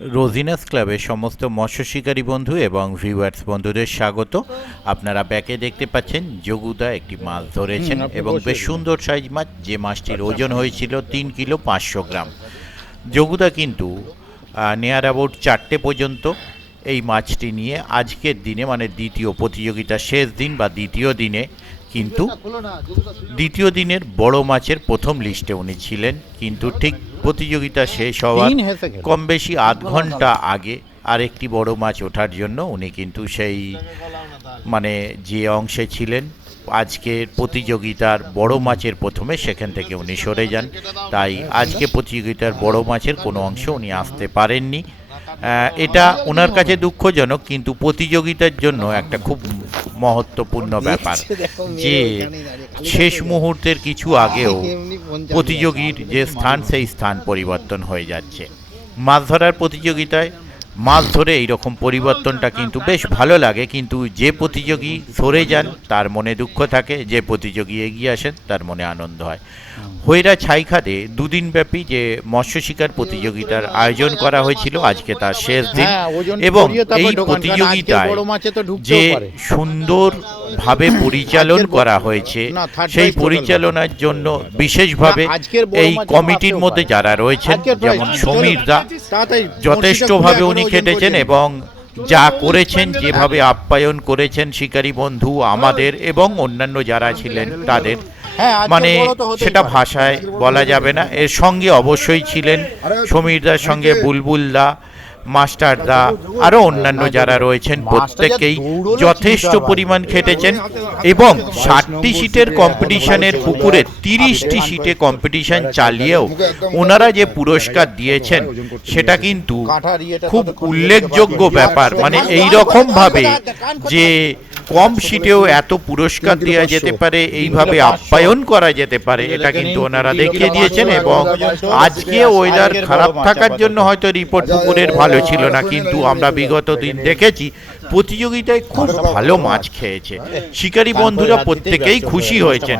রোজিনাস ক্লাবের সমস্ত মৎস্য শিকারী বন্ধু এবং ভিউয়ার্স বন্ধুদের স্বাগত। আপনারা ব্যাকে দেখতে পাচ্ছেন যোগুদা একটি মাছ ধরেছেন এবং বেশ সুন্দর সাইজ মাছ, যে মাছটির ওজন হয়েছিল 3 কিলো 500 গ্রাম। যোগুদা কিন্তু নিয়ার অ্যাবাউট 4টে পর্যন্ত এই মাছটি নিয়ে আজকের দিনে মানে দ্বিতীয় প্রতিযোগিতার শেষ দিন বা দ্বিতীয় দিনে কিন্তু দ্বিতীয় দিনের বড় মাছের প্রথম লিস্টে উনি ছিলেন, কিন্তু ঠিক প্রতিযোগিতা শেষ হওয়ার কম বেশি আধ ঘন্টা আগে আরেকটি বড় মাছ ওঠার জন্য উনি কিন্তু সেই মানে যে অংশে ছিলেন আজকের প্রতিযোগিতার বড় মাছের প্রথমে, সেখান থেকে উনি সরে যান। তাই আজকে প্রতিযোগিতার বড় মাছের কোনো অংশ উনি আসতে পারেননি। এটা ওনার কাছে দুঃখজনক, কিন্তু প্রতিযোগিতার জন্য একটা খুব মহত্বপূর্ণ ব্যাপার যে শেষ মুহূর্তের কিছু আগেও প্রতিযোগীর যে স্থান সেই স্থান পরিবর্তন হয়ে যাচ্ছে। মাছ ধরার প্রতিযোগিতায় মাছ ধরে এইরকম পরিবর্তনটা কিন্তু বেশ ভালো লাগে, কিন্তু যে প্রতিযোগী সরে যান তার মনে দুঃখ থাকে, যে প্রতিযোগী এগিয়ে আসেন তার মনে আনন্দ হয়। হইরা ছাইখাদে দুদিনব্যাপী যে মৎস্য শিকার প্রতিযোগিতার আয়োজন করা হয়েছিল, আজকে তার শেষ দিন এবং এই প্রতিযোগিতায় যে সুন্দরভাবে পরিচালন করা হয়েছে সেই পরিচালনার জন্য বিশেষভাবে এই কমিটির মধ্যে যারা রয়েছেন, যেমন সমীর দা, যথেষ্টভাবে উনি খেটেছেন এবং যা করেছেন, যেভাবে আপ্যায়ন করেছেন শিকারী বন্ধু আমাদের এবং অন্যান্য যারা ছিলেন তাদের, মানে সেটা ভাষায় বলা যাবে না। এর সঙ্গে অবশ্যই ছিলেন সমীরদার সঙ্গে বুলবুল দা, মাস্টার দা, আরও অন্যান্য যারা রয়েছেন প্রত্যেকেই যথেষ্ট পরিমাণ খেটেছেন এবং 60টি সিটের কম্পিটিশনের পুকুরে 30টি সিটে কম্পিটিশন চালিয়েও ওনারা যে পুরস্কার দিয়েছেন সেটা কিন্তু খুব উল্লেখযোগ্য ব্যাপার। মানে এই রকম ভাবে যে কম সিটেও এত পুরস্কার দেওয়া যেতে পারে, এইভাবে আপ্যায়ন করা যেতে পারে, এটা কিন্তু ওনারা দেখিয়ে দিয়েছেন। এবং আজকে ওয়েদার খারাপ থাকার জন্য হয়তো রিপোর্ট পুকুরের ভালো ছিল না, কিন্তু আমরা বিগত দিন দেখেছি প্রতিযোগিতায় খুব ভালো মাছ খেয়েছে শিকারী বন্ধুরা, প্রত্যেকেই খুশি হয়েছেন।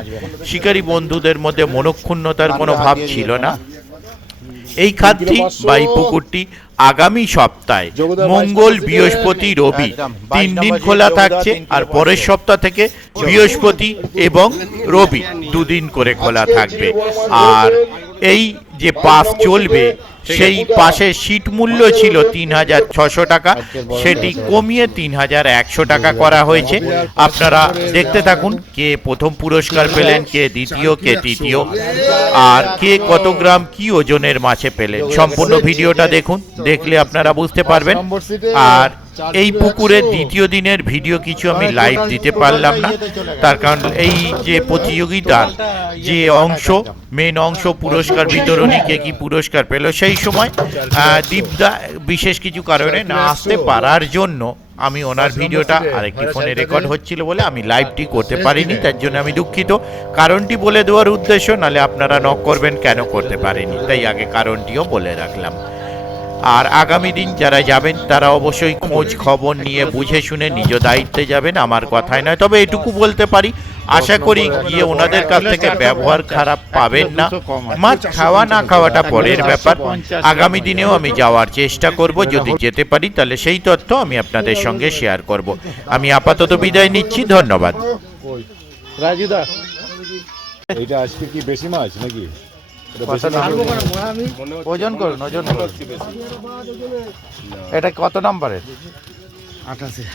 শিকারী বন্ধুদের মধ্যে মনক্ষুণ্ণতার কোনো ভাব ছিল না। এই খাতটি বা এই পুকুরটি আগামী সপ্তাহে মঙ্গল, বৃহস্পতি, রবি 3 দিন খোলা থাকছে, আর পরের সপ্তাহ থেকে বৃহস্পতি এবং রবি 2 দিন করে খোলা থাকবে। আর এই যে পাস চলবে সেই পাশের সিট মূল্য ছিল 3,600 টাকা, সেটি কমিয়ে 3,100 টাকা করা হয়েছে। আপনারা দেখতে থাকুন কে প্রথম পুরস্কার পেলেন, কে দ্বিতীয়, কে তৃতীয়, আর কে কত গ্রাম কি ওজনের মাছে পেলেন। সম্পূর্ণ ভিডিওটা দেখুন, দেখলে আপনারা বুঝতে পারবেন। আর এই পুকুরের দ্বিতীয় দিনের ভিডিও কিছু আমি লাইভ দিতে পারলাম না, তার কারণ এই যে প্রতিযোগিতার যে অংশ, মেন অংশ পুরস্কার বিতরণী, কে কি পুরস্কার পেল, সেই সময় দীপদা বিশেষ কিছু কারণে না আসতে পারার জন্য আমি ওনার ভিডিওটা আরেকটি ফোনে রেকর্ড হচ্ছিল বলে আমি লাইভটি করতে পারিনি, তার জন্য আমি দুঃখিত। কারণটি বলে দেওয়ার উদ্দেশ্য, নালে আপনারা নক করবেন কেন করতে পারেনি, তাই আগে কারণটিও বলে রাখলাম। আর আগামী দিন যারা যাবেন তারা অবশ্যই খোঁজ খবর নিয়ে বুঝে শুনে নিজ দায়িত্বে যাবেন, আমার কথায় নয়। তবে এটুকু বলতে পারি, আশা করি গিয়ে ওনাদের কাছ থেকে ব্যবহার খারাপ পাবেন না। মাছ খাওয়া না খাওয়াটা পরের ব্যাপার, আগামী দিনেও আমি যাওয়ার চেষ্টা করব, যদি যেতে পারি তাহলে সেই তথ্য আমি আপনাদের সঙ্গে শেয়ার করব। আমি আপাতত বিদায় নিচ্ছি, ধন্যবাদ। রাজুদা, এটা আজকে কি বেশি মাছ নাকি? ওজন করুন, ওজন করুন। এটা কত নম্বরের? 28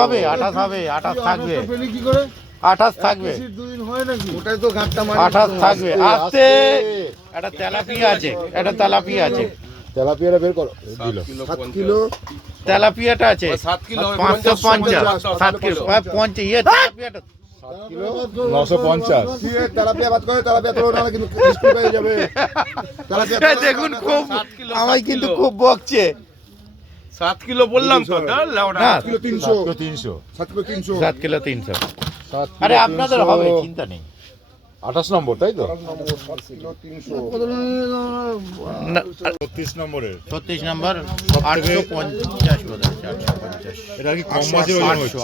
হবে, 28 হবে, 28 থাকবে, 28 থাকবে, 28 থাকবে। আসতে একটা তেলাপিয়া আছে, একটা তেলাপিয়া আছে, তেলাপিয়াটা বের করো। 7 কিলো তেলাপিয়াটা আছে 550, 7 কিলো 50, ইয়ে তেলাপিয়াটা 950। তেলাপিয়া বাদ করে, তেলাপিয়া তোলো না, কিন্তু স্কুল পেয়ে যাবে। দেখুন খুব আমায় কিন্তু খুব বকছে। 7 কিলো বললাম তো, না 7 কিলো 300, 300, 7 কিলো 300, 7 কিলো 300। আরে আপনাদের হবে, চিন্তা নেই। 28 নম্বর, তাই তো? 7 কিলো 300, 36 নম্বরের, 36 নম্বর 850 বোধহয়, 850। এটা কি কম মাছের ওজন হচ্ছে?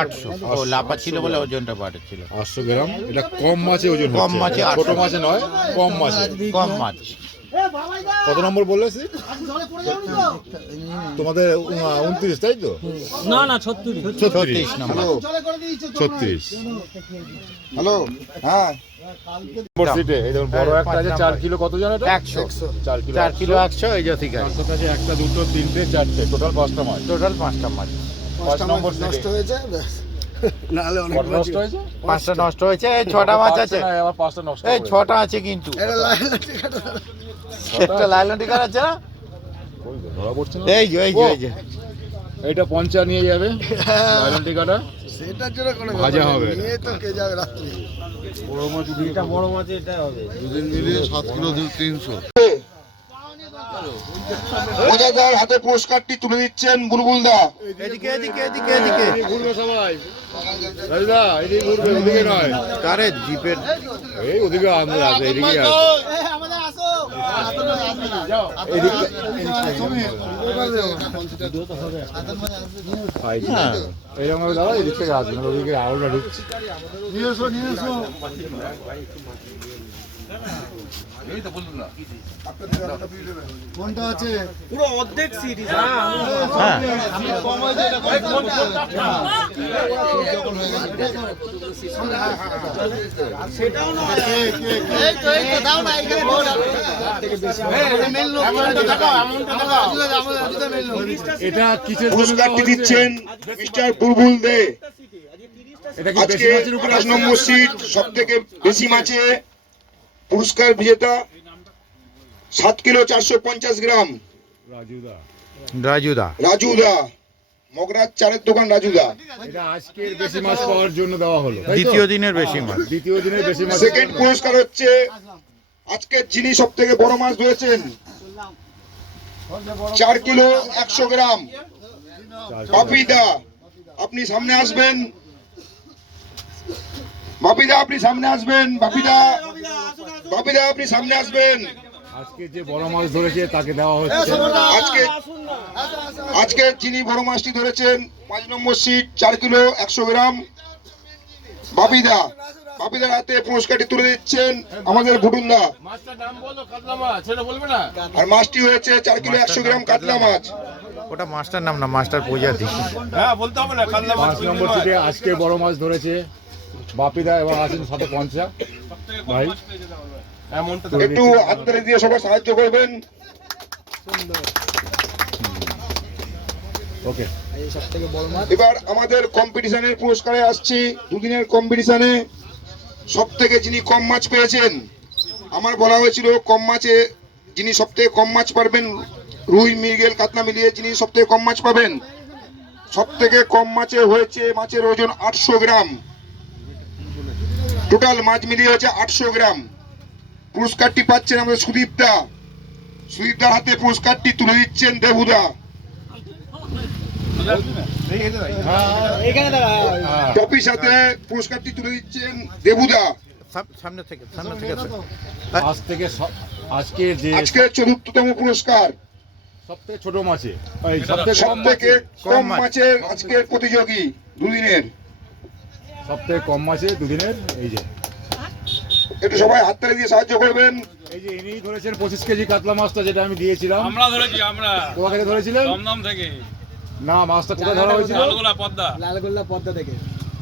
800 ও লাপা ছিল বলে ওজনটা বাড়ছিল। 800 গ্রাম, এটা কম মাছে ওজন হচ্ছে, কম মাছে, ছোট মাছে নয়, কম মাছে। কম মাছ। কত নম্বর বলেছি তোমাদের? 29 তাই তো? না না 36 36 নম্বর। হ্যালো 36 হ্যালো হ্যাঁ নম্বর সিটে এই দেখুন বড় একটা আছে 4 কিলো। কত জন এটা? 100 4 কিলো 4 কিলো 100 এই জ্যোতিকা। তার সাথে আছে একটা দুটো তিনটে চারটে টোটাল 5টা মাছ। টোটাল 5টা মাছ। 5 নম্বর নষ্ট সিটে হয়েছে নাহলে অনেক কত নষ্ট হয়েছে? 5টা নষ্ট হয়েছে, এই 6টা মাছ আছে। না, আবার 5টা নষ্ট এই হয়েছে। 6টা আছে কিন্তু। এটা লাইন টিকাটা একটা লাইলন টিকার আছে না? ওই তো, ধরা পড়ছে না। এই যে এই যে এই যে। এইটা 50 নিয়ে যাবে লাইলন টিকাটা। সেটার জন্য কোনো ভাজা হবে। নিয়ে তো কে যাবে রাত্রি এটা বড় মাছ এটা হবে। দুদিন মিলিয়ে 7 কিলো 300 মজাদার হাতে পুরস্কারটি তুলে দিচ্ছেন বুলবুল দা। এদিকে এদিকে এদিকে এদিকে। ঘুরবে সবাই। রাজদা এদিকে ঘুরবে, ওদিকে নয়। কারে জিপের এই ওদিকে আমরা আছে, এদিকে আছে। এইরকম ভাবে দাঁড়া, এদিক থেকে আসবে না, ওদিকে আলোটা ঢুকছে। কোনটা আছে পুরো অর্ধেক সিরিজ। হ্যাঁ সেটাও না। এটা কিসের জন্য পুরস্কারটি দেওয়া হচ্ছে? দিচ্ছেন মিস্টার বুলবুল দে। এটা কি বেশি আজকে মাছের উপরে 28 নম্বর সিট সব থেকে বেশি মাছে পুরস্কার বিজেতা 7 কিলো 450 গ্রাম রাজুদা, রাজুদা। রাজুদা, মগরাজ চারের দোকান রাজুদা। এটা আজকের বেশি মাছ পাওয়ার জন্য দেওয়া হলো, তাই তো? দ্বিতীয় দিনের বেশি মাছ। দ্বিতীয় দিনের বেশি মাছ। সেকেন্ড পুরস্কার হচ্ছে আজকে যিনি সব থেকে বড় মাছ ধরেছেন 4 কিলো 100 গ্রাম বাপিদা। আপনি সামনে আসবেন বাপিদা, আপনি সামনে আসবেন বাপিদা, বাপিদা আপনি সামনে আসবেন। আজকে যে বড় মাছ ধরেছে তাকে দেওয়া হচ্ছে। আজকে আজকে যিনি বড় মাছটি ধরেছেন 5 নম্বর সিট 4 কিলো 100 গ্রাম বাপিদা। বাপিদার হাতে পুরস্কারটি তুলে দিচ্ছেন আমাদের ভুটুন্দা। মাছটার নাম বলো, কাতলা মাছ, সেটা বলবে না? আর মাছটি হয়েছে 4 কিলো 100 গ্রাম কাতলা মাছ। ওটা মাস্টার নাম না, মাস্টার প্রজাতি। হ্যাঁ বলতে হবে না, কাতলা মাছ। 5 নম্বর সিটে আজকে বড় মাছ ধরেছে বাপিদা এবং আছেন সাথে পঞ্চা ভাই। এমনটা একটু হাততালি দিয়ে সবাই সাহায্য করবেন। ওকে, এবার আমাদের কম্পিটিশনের পুরস্কারে আসছি। দুদিনের কম্পিটিশনে সব থেকে যিনি কম মাছ পেয়েছেন, আমার বলা হয়েছিল কম মাছে যিনি সব থেকে কম মাছ পারবেন, রুই মৃগেল কাতলা মিলিয়ে যিনি সব থেকে কম মাছ পাবেন, সব থেকে কম মাছে হয়েছে মাছের ওজন 800 গ্রাম। টোটাল মাছ মিলিয়ে হচ্ছে 800 গ্রাম। পুরস্কারটি পাচ্ছেন আমাদের সুদীপ দা। সুদীপ দার হাতে পুরস্কারটি তুলে দিচ্ছেন দেবুদা। টপির সাথে পুরস্কারটি তুলে দিচ্ছেন দেবুদা। সামনে থেকে সামনে থেকে আছে। আজ থেকে আজকের যে আজকে ৪র্থতম পুরস্কার সব থেকে ছোট মাছে, এই সব থেকে সব কম থেকে মাছে, কম মাছের আজকের প্রতিযোগী দুদিনের। সব থেকে কম মাছে দুদিনের। এই যে একটু সবাই হাততালি দিয়ে সাহায্য করবেন। এই যে ইনি ধরেছেন 25 কেজি কাতলা মাছটা, যেটা আমি দিয়েছিলাম। আমরা ধরেছি, আমরা কোথা থেকে ধরেছিলেন? দমদম থেকে, না, মাছটা কোথায় ধরা হয়েছিল? লালগোলা পদ্মা।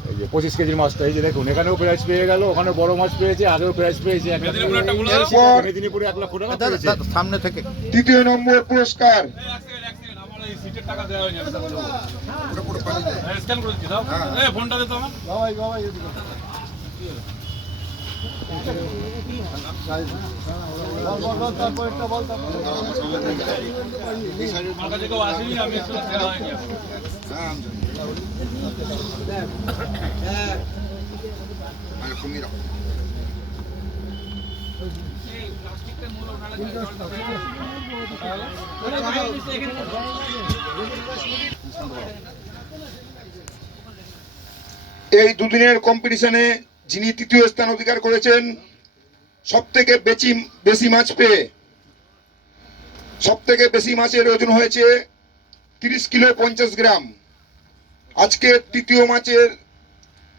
এই যে 25 কেজির মাছটা, এই যে দেখুন, এখানেও প্রাইজ পেয়ে গেল, ওখানে বড় মাছ পেয়েছে, আগেও প্রাইজ পেয়েছে। মেদিনীপুরে একটা বলে দাও। এরপর মেদিনীপুরে 1 লক্ষ টাকা দাদা, পেয়েছে। দাদা, সামনে থেকে। ৩য় নম্বর পুরস্কার আমার এই সিটের টাকা দেওয়া হয়নি, স্ক্যান করে দিচ্ছি, দাও। এই ফোনটা দে তো আমার। আমার কাছে কেউ আসেনি, আমি একটু দেওয়া হয়নি। এই দুদিনের কম্পিটিশনে যিনি তৃতীয় স্থান অধিকার করেছেন, সব থেকে বেশি মাছ পেয়ে সব থেকে বেশি মাছের ওজন হয়েছে 30 কিলো 50 গ্রাম। আজকে তৃতীয় মাছের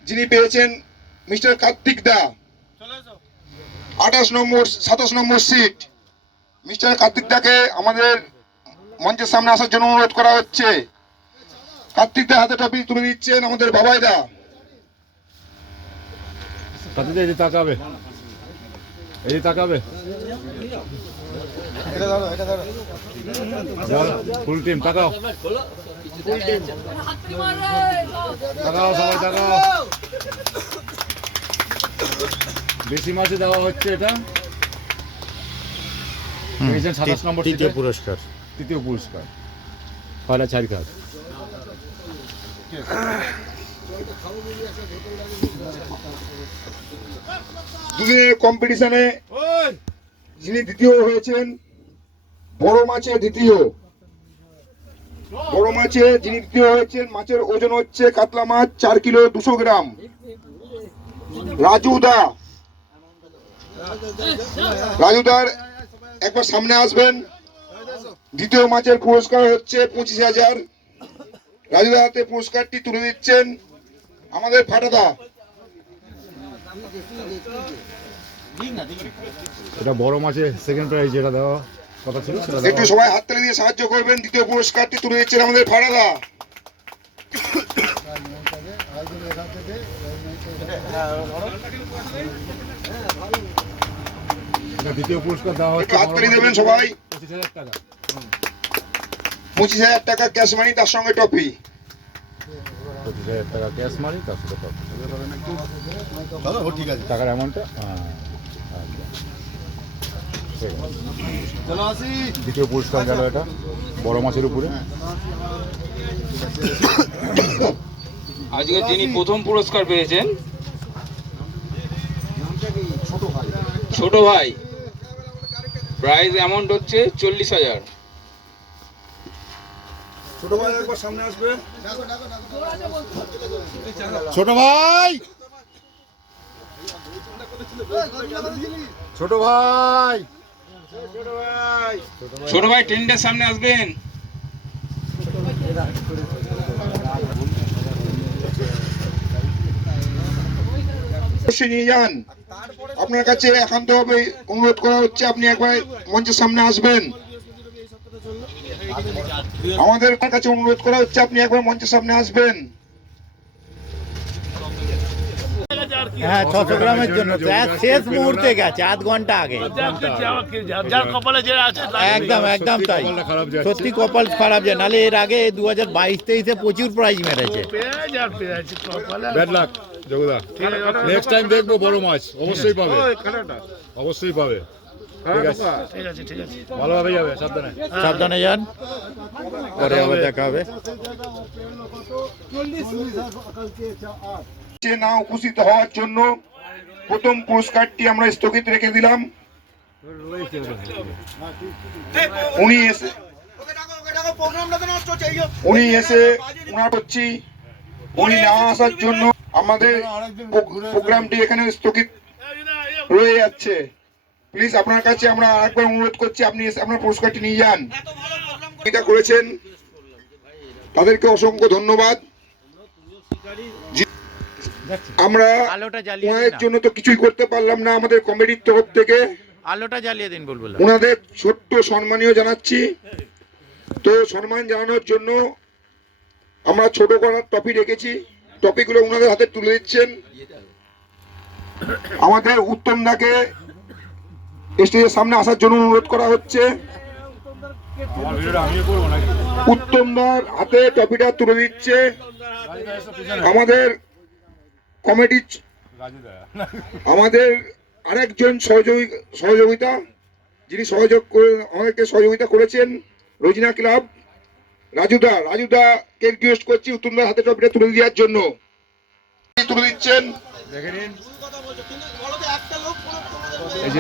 যিনি পেয়েছেন মিস্টার কার্তিক দা। 27 নম্বর সিট মিস্টার কার্তিক দাকে আমাদের মঞ্চের সামনে আসার জন্য অনুরোধ করা হচ্ছে। কার্তিক দা হাতে ট্রফি তুলে দিচ্ছেন আমাদের বাবাই দা। কার্তিক এই যে তাকাবে, এই যে তাকাবে, ফুল টিম তাকাও, তাকাও সবাই তাকাও। বেশি মাছে দেওয়া হচ্ছে এটা 27 নম্বর তৃতীয় পুরস্কার, তৃতীয় পুরস্কার পয়লা চার কাজ। দুদিনের কম্পিটিশনে যিনি দ্বিতীয় হয়েছেন, বড় মাছে দ্বিতীয়, বড় মাছে যিনি দ্বিতীয় হয়েছেন, মাছের ওজন হচ্ছে কাতলা মাছ 4 কিলো 200 গ্রাম, রাজুদা। রাজুদার একবার সামনে আসবেন। দ্বিতীয় মাছের পুরস্কার হচ্ছে 25,000। রাজুদার হাতে পুরস্কারটি তুলে দিচ্ছেন আমাদের ফাটাদা। এটা বড় মাছে সেকেন্ড প্রাইজ যেটা দেওয়া কথা ছিল সেটা একটু সবাই হাততালি দিয়ে সাহায্য করবেন। দ্বিতীয় পুরস্কারটি তুলে দিচ্ছেন আমাদের ফাটাদা। দ্বিতীয় পুরস্কার দেওয়া হচ্ছে, একটু হাততালি দেবেন সবাই। 25,000 টাকা, 25,000 টাকা ক্যাশ মানি, তার সঙ্গে ট্রফি। 25,000 টাকা ক্যাশ মানি, তার সাথে ট্রফি। ঠিক আছে, টাকার অ্যামাউন্টটা দ্বিতীয় পুরস্কার গেল এটা বড় মাছের উপরে। আজকে যিনি প্রথম পুরস্কার পেয়েছেন, ছোট ভাই, প্রাইজ অ্যামাউন্ট হচ্ছে 40,000। ছোট ভাই একবার সামনে আসবে। ছোট ভাই, ছোট ভাই, ছোট ভাই টেন্ডের সামনে আসবেন। অবশ্যই নিয়ে যান। আপনার কাছে একান্তভাবে অনুরোধ করা হচ্ছে, আপনি একবার মঞ্চের সামনে আসবেন। আমাদের কাছে অনুরোধ করা হচ্ছে, আপনি একবার মঞ্চের সামনে আসবেন। হ্যাঁ, 600 গ্রামের জন্য তো শেষ মুহূর্তে গেছে, আধ ঘন্টা আগে। একদম একদম তাই, সত্যি কপাল খারাপ যায়, নাহলে এর আগে 2022-23-এ প্রচুর প্রাইজ মেরেছে। ব্যাড লাক জগুদা, নেক্সট টাইম দেখবো বড় মাছ অবশ্যই পাবে, অবশ্যই পাবে। ঠিক আছে, ভালোভাবে যাবে, সাবধানে সাবধানে যান, পরে আবার দেখা হবে। না উপস্থিত হওয়ার জন্য প্রথম পুরস্কারটি আমরা স্থগিত রেখে দিলাম। উনি এসে ওনার করছি, উনি না আসার জন্য আমাদের প্রোগ্রামটি এখানে স্থগিত রয়ে যাচ্ছে। প্লিজ আপনার কাছে আমরা আরেকবার অনুরোধ করছি, আপনি এসে আপনার পুরস্কারটি নিয়ে যান। এটা করেছেন, তাদেরকে অসংখ্য ধন্যবাদ। আমরা ওনাদের জন্য তো কিছুই করতে পারলাম না আমাদের কমিটির তরফ থেকে। আলোটা জ্বালিয়ে দিন বলবো। ওনাদের ছোট্ট সম্মানীয় জানাচ্ছি। তো সম্মান জানানোর জন্য আমরা ছোট করার ট্রফি রেখেছি, ট্রফিগুলো ওনাদের হাতে তুলে দিচ্ছেন। আমাদের উত্তম দাকে স্টেজের সামনে আসার জন্য অনুরোধ করা হচ্ছে। উত্তম দার হাতে ট্রফিটা তুলে দিচ্ছে আমাদের কমিটি, আমাদের আরেকজন সহযোগিতা, যিনি আমাদেরকে সহযোগিতা করেছেন, রোজিনা ক্লাব, রাজুদা। রাজুদাকে রিকোয়েস্ট করছি উত্তমদার হাতে ট্রফিটা তুলে দেওয়ার জন্য। তুলে দিচ্ছেন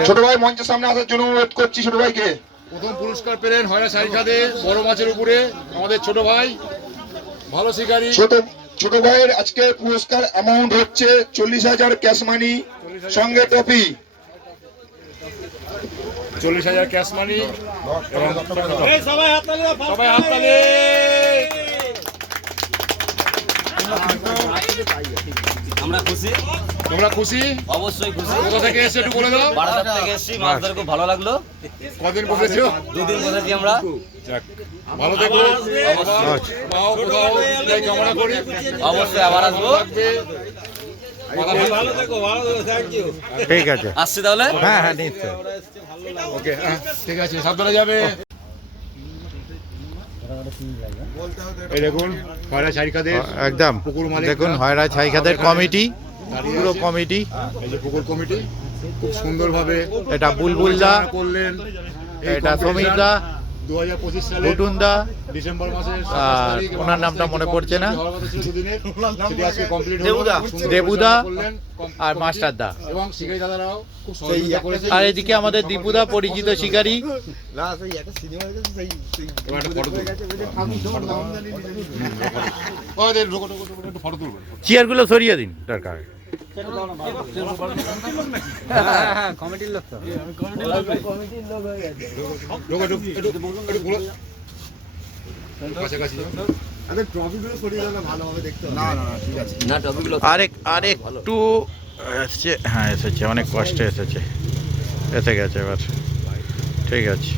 ছোট ভাই, মঞ্চের সামনে আসার জন্য অনুরোধ করছি ছোট ভাইকে। প্রথম পুরস্কার পেলেন হয়রা সারিখাদে বড় মাছের উপরে আমাদের ছোট ভাই, ভালো শিকারী। ছোট ভাইয়ের আজকে পুরস্কার অ্যামাউন্ট হচ্ছে 40,000 ক্যাশ মানি, সঙ্গে ট্রফি। 40,000 ক্যাশ মানি, সবাই হাততালি। আমরা খুশি, তোমরা খুশি? অবশ্যই খুশি। কোথা থেকে এসে একটু বলে দাও। বারাসাত থেকে এসেছি, মাছ ধরে খুব ভালো লাগলো। কদিন বসেছো? 2 দিন বসেছি আমরা। যাক, ভালো থেকো। পাও কোথাও যাই কামনা করি। অবশ্যই আবার আসবো। ভালো থেকো, থ্যাংক ইউ। ঠিক আছে, আসছি তাহলে। হ্যাঁ হ্যাঁ নিশ্চয়। ওকে, ঠিক আছে, সাবধানে যাবে। এই দেখুন খয়রা ছাইখাদের একদম পুকুর মালিক দেখুন হয়রা ছাইখাদের কমিটি, পুরো কমিটি। এই যে পুকুর কমিটি খুব সুন্দরভাবে এটা বুলবুল দা, পরিচালনা করলেন। এই এটা competition সমীর দা, 2025 সালে ভুটুন দা, ডিসেম্বর মাসের ওনার নামটা মনে পড়ছে না। দেবুদা আর মাস্টার দা, এবং শিকারী দাদারাও খুব সহযোগিতা করেছে। আর এদিকে আমাদের দীপুদা, পরিচিত শিকারী। এবার একটা ফটো ফটো তুলবেন। চেয়ারগুলো সরিয়ে দিন দরকার। কমিটির লোক তো। কাছাকাছি না টপিকগুলো আরেকটু এসছে, হ্যাঁ এসেছে, অনেক কষ্টে এসেছে, এসে গেছে এবার। ঠিক আছে।